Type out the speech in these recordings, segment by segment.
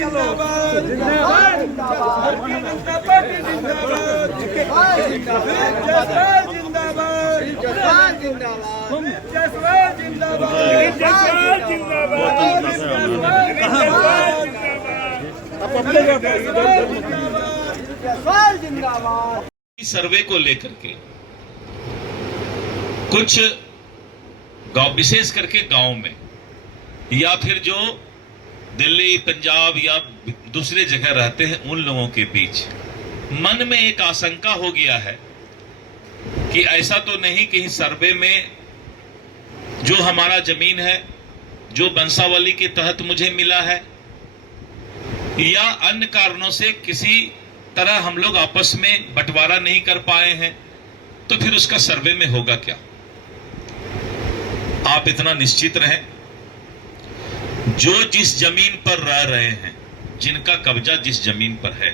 जिंदाबाद जिंदाबाद भारतीय जनता पार्टी जिंदाबाद जसपाल जिंदाबाद जसपाल जिंदाबाद। सर्वे को लेकर के कुछ गांव, विशेष करके गांव में या फिर जो दिल्ली, पंजाब या दूसरे जगह रहते हैं, उन लोगों के बीच मन में एक आशंका हो गया है कि ऐसा तो नहीं कि सर्वे में जो हमारा जमीन है, जो बंसावली के तहत मुझे मिला है, या अन्य कारणों से किसी तरह हम लोग आपस में बंटवारा नहीं कर पाए हैं, तो फिर उसका सर्वे में होगा क्या। आप इतना निश्चित रहें, जो जिस जमीन पर रह रहे हैं, जिनका कब्जा जिस जमीन पर है,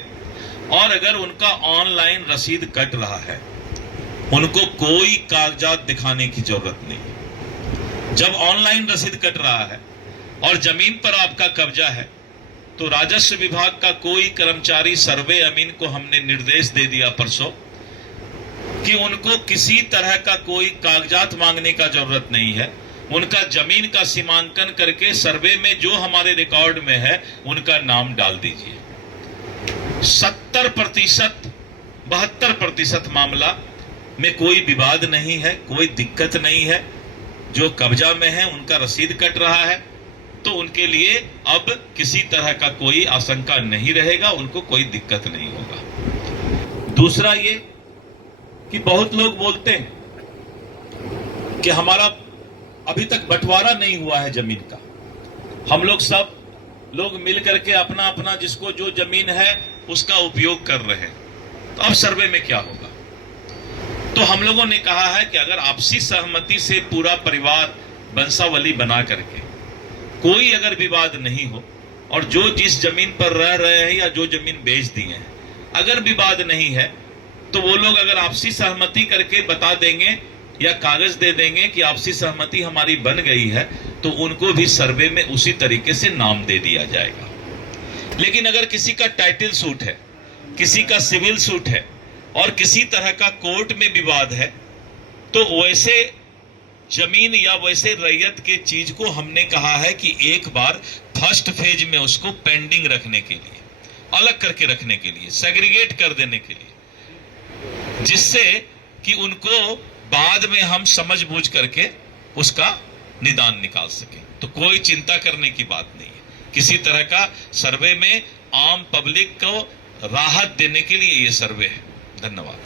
और अगर उनका ऑनलाइन रसीद कट रहा है, उनको कोई कागजात दिखाने की जरूरत नहीं। जब ऑनलाइन रसीद कट रहा है और जमीन पर आपका कब्जा है, तो राजस्व विभाग का कोई कर्मचारी, सर्वे अमीन को हमने निर्देश दे दिया परसों कि उनको किसी तरह का कोई कागजात मांगने का जरूरत नहीं है। उनका जमीन का सीमांकन करके सर्वे में जो हमारे रिकॉर्ड में है उनका नाम डाल दीजिए। 70%, 72% मामला में कोई विवाद नहीं है, कोई दिक्कत नहीं है। जो कब्जा में है उनका रसीद कट रहा है, तो उनके लिए अब किसी तरह का कोई आशंका नहीं रहेगा, उनको कोई दिक्कत नहीं होगा। दूसरा ये कि बहुत लोग बोलते हैं कि हमारा अभी तक बंटवारा नहीं हुआ है जमीन का, हम लोग सब लोग मिल करके अपना अपना जिसको जो जमीन है उसका उपयोग कर रहे हैं, तो अब सर्वे में क्या होगा। तो हम लोगों ने कहा है कि अगर आपसी सहमति से पूरा परिवार बंसावली बना करके कोई अगर विवाद नहीं हो, और जो जिस जमीन पर रह रहे हैं या जो जमीन बेच दिए हैं, अगर विवाद नहीं है, तो वो लोग अगर आपसी सहमति करके बता देंगे या कागज दे देंगे कि आपसी सहमति हमारी बन गई है, तो उनको भी सर्वे में उसी तरीके से नाम दे दिया जाएगा। लेकिन अगर किसी का टाइटल सूट है, किसी का सिविल सूट है और किसी तरह का कोर्ट में विवाद है, तो वैसे जमीन या वैसे रैयत के चीज को हमने कहा है कि एक बार फर्स्ट फेज में उसको पेंडिंग रखने के लिए, अलग करके रखने के लिए, सेग्रीगेट कर देने के लिए, जिससे कि उनको बाद में हम समझ बूझ करके उसका निदान निकाल सके। तो कोई चिंता करने की बात नहीं है। किसी तरह का सर्वे में आम पब्लिक को राहत देने के लिए ये सर्वे है। धन्यवाद।